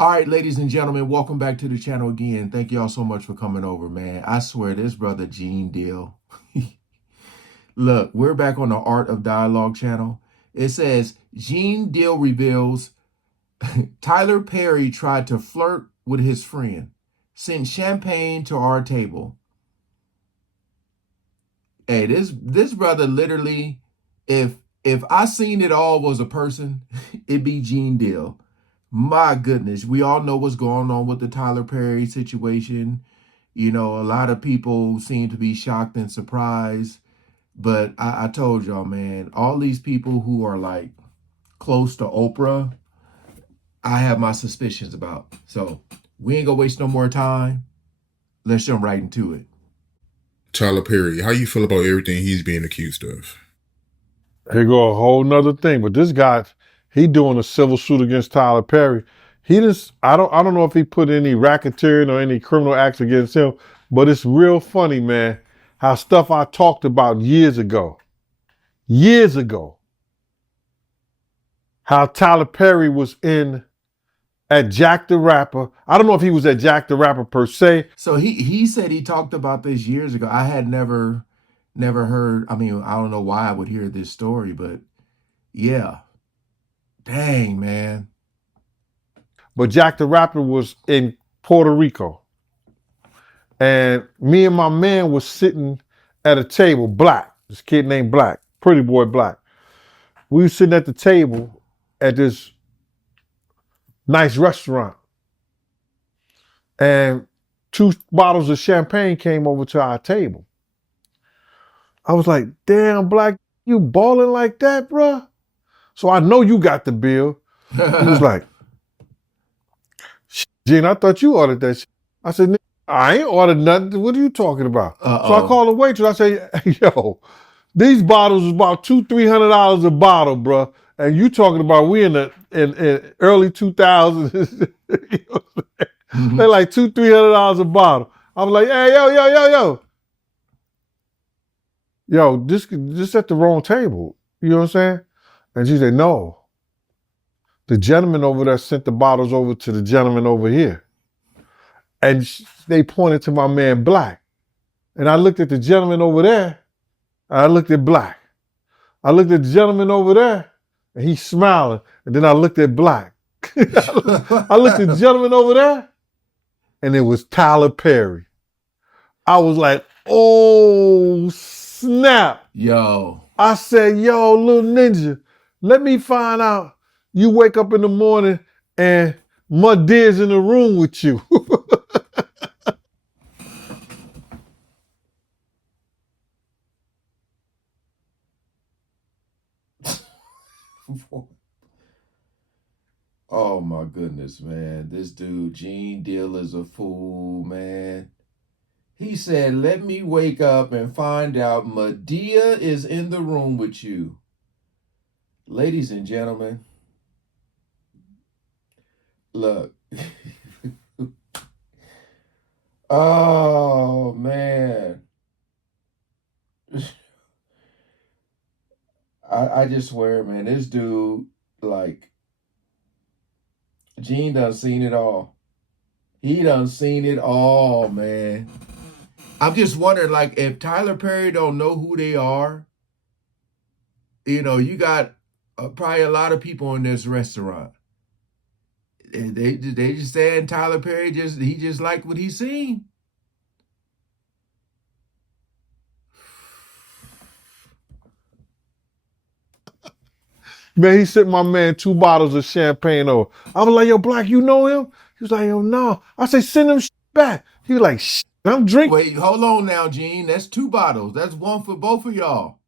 All right, ladies and gentlemen, welcome back to the channel again. Thank y'all so much for coming over, man. I swear, this brother Gene Deal. Look, we're back on the Art of Dialogue channel. It says Gene Deal reveals Tyler Perry tried to flirt with his friend, sent champagne to our table. Hey, this brother literally, if I seen it all was a person, it'd be Gene Deal. My goodness, we all know what's going on with the Tyler Perry situation. You know, a lot of people seem to be shocked and surprised. But I told y'all, man, all these people who are like close to Oprah, I have my suspicions about. So we ain't gonna waste no more time. Let's jump right into it. Tyler Perry, how you feel about everything he's being accused of? Here go a whole nother thing. But this guy, he doing a civil suit against Tyler Perry. He just I don't know if he put any racketeering or any criminal acts against him, but it's real funny, man, how stuff I talked about years ago, how Tyler Perry was in at Jack the Rapper. I don't know if he was at Jack the Rapper per se. So he said he talked about this years ago. I had never heard. I mean, I don't know why I would hear this story, but yeah. Dang, man. But Jack the Rapper was in Puerto Rico. And me and my man was sitting at a table, Black, this kid named Black, pretty boy Black. We were sitting at the table at this nice restaurant. And 2 bottles of champagne came over to our table. I was like, damn, Black, you balling like that, bruh? So I know you got the bill. He was like, Gene, I thought you ordered that shit. I said, I ain't ordered nothing. What are you talking about? So I called the waitress. I say, hey, yo, these bottles is about $200-300 a bottle, bro. And you talking about we in the in early 2000s. You know They're like $200-300 a bottle. I was like, hey, yo, this at the wrong table. You know what I'm saying? And she said, no. The gentleman over there sent the bottles over to the gentleman over here. And they pointed to my man Black. And I looked at the gentleman over there. And I looked at Black. I looked at the gentleman over there. And he's smiling. And then I looked at Black. I looked at the gentleman over there. And it was Tyler Perry. I was like, oh, snap. Yo. I said, yo, little ninja, let me find out you wake up in the morning and Muddeer's in the room with you. Oh my goodness, man. This dude, Gene Deal, is a fool, man. He said, let me wake up and find out Medea is in the room with you. Ladies and gentlemen, look. Oh, man. I just swear, man, this dude, like, Gene done seen it all. He done seen it all, man. I'm just wondering, like, if Tyler Perry don't know who they are, you know, you got probably a lot of people in this restaurant. And they just saying Tyler Perry he just liked what he seen. Man, he sent my man 2 bottles of champagne over. I was like, yo, Black, you know him? He was like, yo, no. I said, send him back. He was like, I'm drinking. Wait, hold on now, Gene. That's 2 bottles. That's one for both of y'all.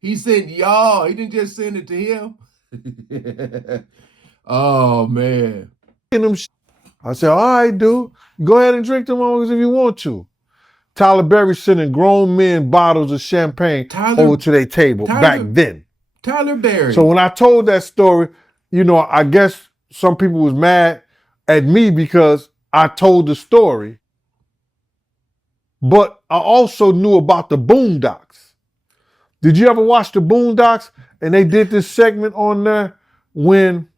He said y'all. He didn't just send it to him. Oh, man. I said, all right, dude. Go ahead and drink them all if you want to. Tyler Perry sending grown men bottles of champagne over to their table back then. Tyler Perry. So when I told that story, you know, I guess some people was mad at me because I told the story. But I also knew about the Boondocks. Did you ever watch the Boondocks? And they did this segment on there when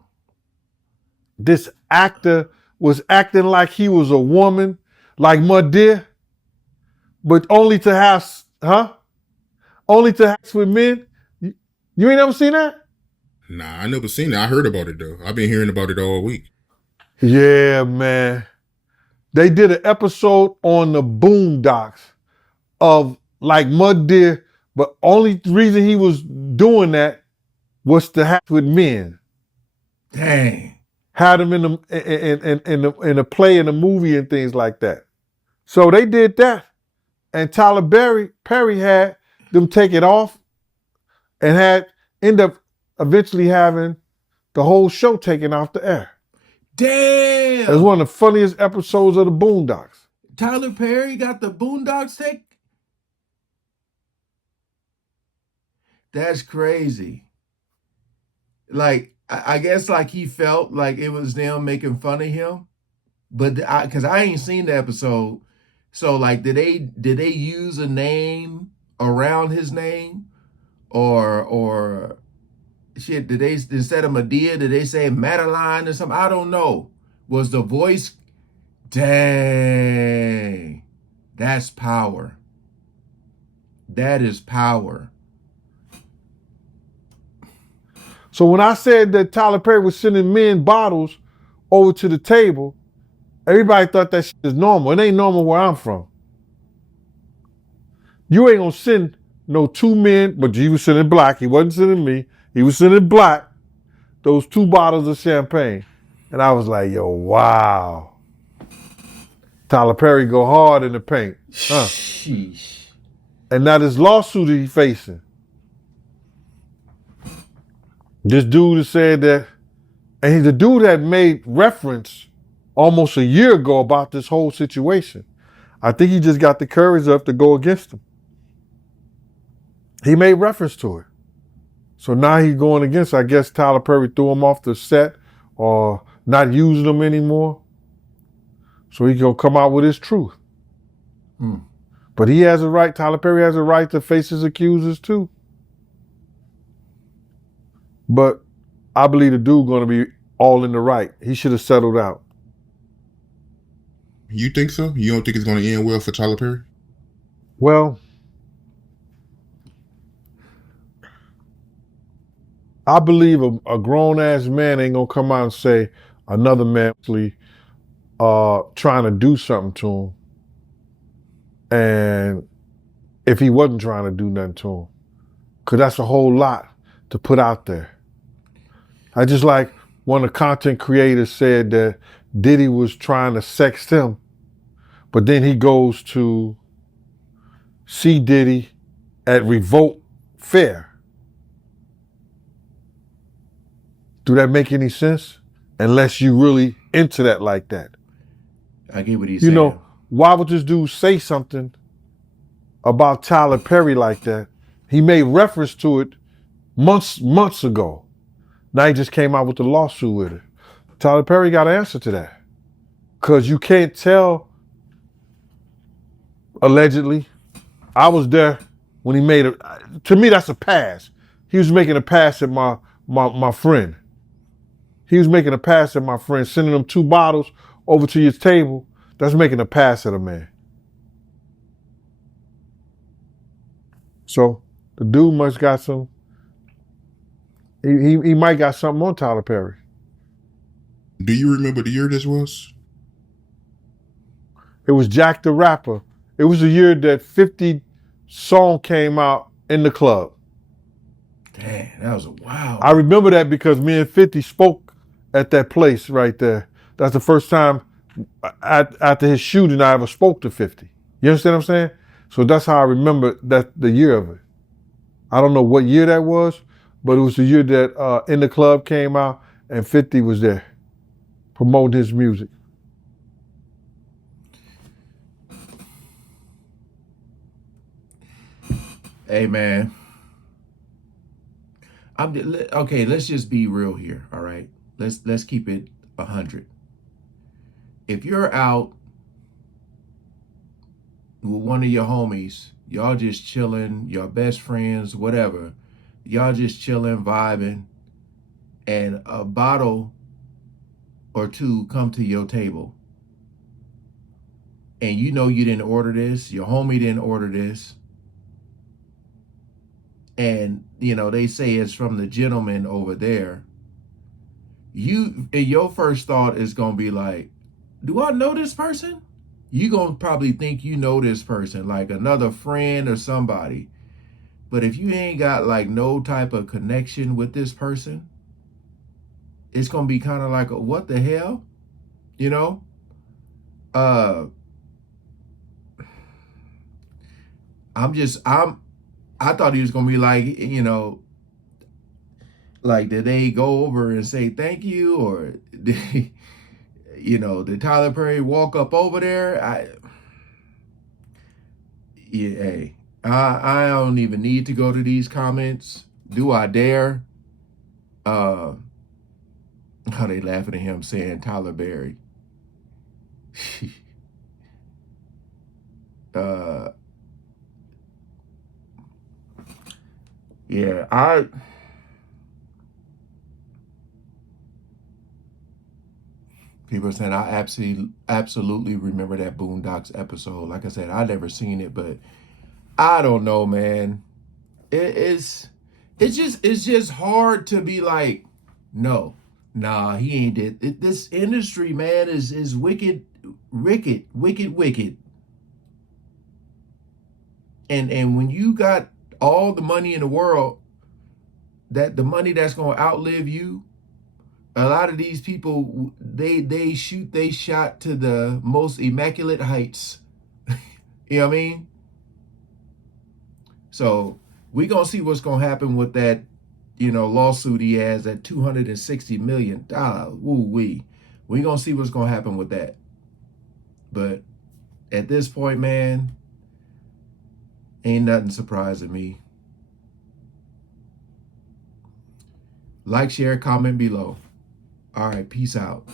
this actor was acting like he was a woman, like Mud Deer, but only to have, only to have sex with men. You ain't never seen that? Nah, I never seen it. I heard about it though. I've been hearing about it all week. Yeah, man. They did an episode on the Boondocks of like Mud Deer, but only reason he was doing that was to have with men. Dang. Had him in the play, in the movie, and things like that. So they did that, and Tyler Perry had them take it off, and had end up eventually having the whole show taken off the air. Damn. It was one of the funniest episodes of the Boondocks. Tyler Perry got the Boondocks take? That's crazy. Like, I guess like he felt like it was them making fun of him. But because I ain't seen the episode. So like did they use a name around his name? Or shit, did they, instead of Medea, did they say Madeline or something? I don't know. Was the voice? Dang. That's power. That is power. So when I said that Tyler Perry was sending men bottles over to the table, everybody thought that shit is normal. It ain't normal where I'm from. You ain't gonna send no two men, but he was sending black. He wasn't sending me. He was sending black those 2 bottles of champagne. And I was like, yo, wow. Tyler Perry go hard in the paint. Huh? Sheesh. And now this lawsuit that he's facing. This dude has said that, and he's the dude that made reference almost a year ago about this whole situation. I think he just got the courage up to go against him. He made reference to it. So now he's going against, I guess Tyler Perry threw him off the set or not using him anymore. So he gonna come out with his truth. But he has a right, Tyler Perry has a right to face his accusers too. But I believe the dude gonna be all in the right. He should have settled out. You think so? You don't think it's going to end well for Tyler Perry? Well, I believe a grown ass man ain't gonna come out and say another man actually trying to do something to him, and if he wasn't trying to do nothing to him, because that's a whole lot to put out there. I just like one of the content creators said that Diddy was trying to sext him, but then he goes to see Diddy at Revolt Fair. Do that make any sense? Unless you really into that like that. I get what he's You saying. know, why would this dude say something about Tyler Perry like that? He made reference to it months ago. Now he just came out with the lawsuit with it. Tyler Perry got an answer to that. Because you can't tell, allegedly. I was there when he made it. To me, that's a pass. He was making a pass at my friend. He was making a pass at my friend, sending him 2 bottles over to his table. That's making a pass at a man. So the dude must got some, he might got something on Tyler Perry. Do you remember the year this was? It was Jack the Rapper. It was the year that 50 song came out in the club. Damn, that was a wow. I remember that because me and 50 spoke at that place right there. That's the first time after his shooting I ever spoke to 50. You understand what I'm saying? So that's how I remember that the year of it. I don't know what year that was, but it was the year that In the Club came out and 50 was there promoting his music. Hey man, okay. Let's just be real here. All right, let's keep it 100. If you're out with one of your homies, y'all just chilling, your best friends, whatever, y'all just chilling, vibing, and a bottle or two come to your table and you know you didn't order this, your homie didn't order this, and they say it's from the gentleman over there, your first thought is gonna be like, do I know this person? You gonna probably think you know this person, like another friend or somebody. But if you ain't got like no type of connection with this person, it's gonna be kind of like a, what the hell? You know? Uh I thought he was gonna be like, like did they go over and say thank you, or did Tyler Perry walk up over there? Yeah, hey, I don't even need to go to these comments. Do I dare? How they laughing at him saying Tyler Berry. uh yeah, people are saying I absolutely remember that Boondocks episode. Like I said, I never seen it, but I don't know, man. It's just hard to be like, no, nah, he ain't did it. This industry, man, is wicked, wicked. And when you got all the money in the world, that the money that's gonna outlive you, a lot of these people they shoot they shot to the most immaculate heights. You know what I mean? So we gonna see what's gonna happen with that, lawsuit he has at $260 million. Woo wee. We gonna see what's gonna happen with that. But at this point, man, ain't nothing surprising me. Like, share, comment below. All right, peace out.